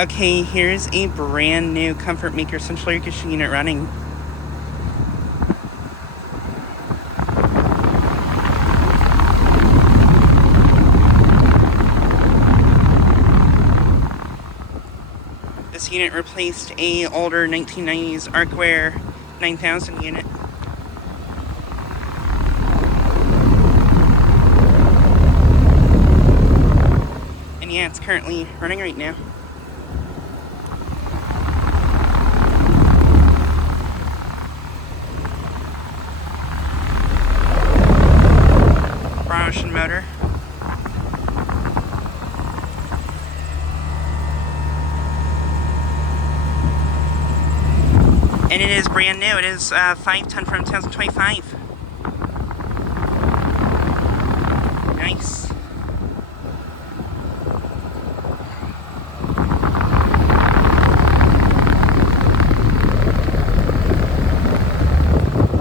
Okay, here's a brand new Comfortmaker central air conditioning unit running. This unit replaced a older 1990s Arcoaire 9000 unit. And yeah, it's currently running right now. Motion motor. And it is brand new. It is 5-ton from 2025. Nice.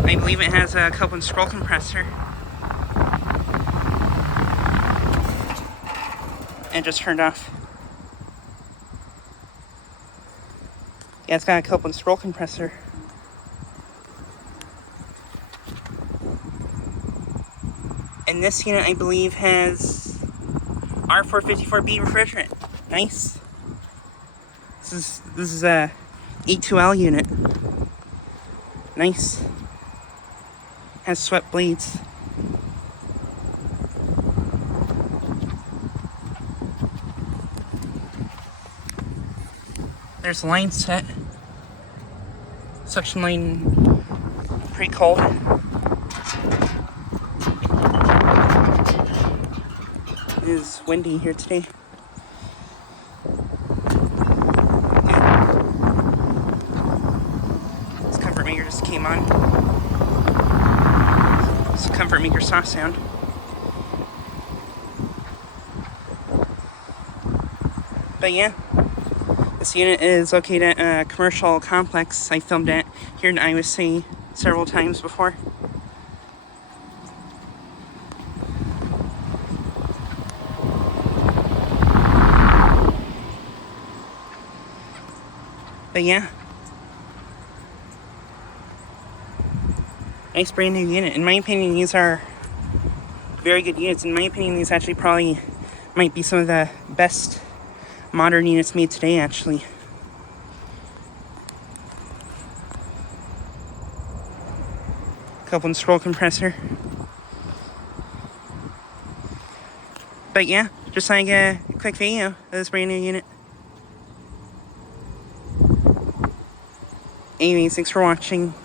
I believe it has a Copeland scroll compressor. And just turned off. Yeah, it's got a Copeland scroll compressor. And this unit, I believe, has R454B refrigerant. Nice. This is a E2L unit. Nice. Has swept blades. There's line set. Suction line pretty cold. It is windy here today. This Comfortmaker just came on. It's a Comfortmaker soft sound. But yeah. This unit is located at a commercial complex. I filmed it here in Iowa City several times before. But yeah. Nice brand new unit. In my opinion, these are very good units. In my opinion, these actually probably might be some of the best modern units made today, actually. Copeland scroll compressor. But yeah, just like a quick video of this brand new unit. Anyways, thanks for watching.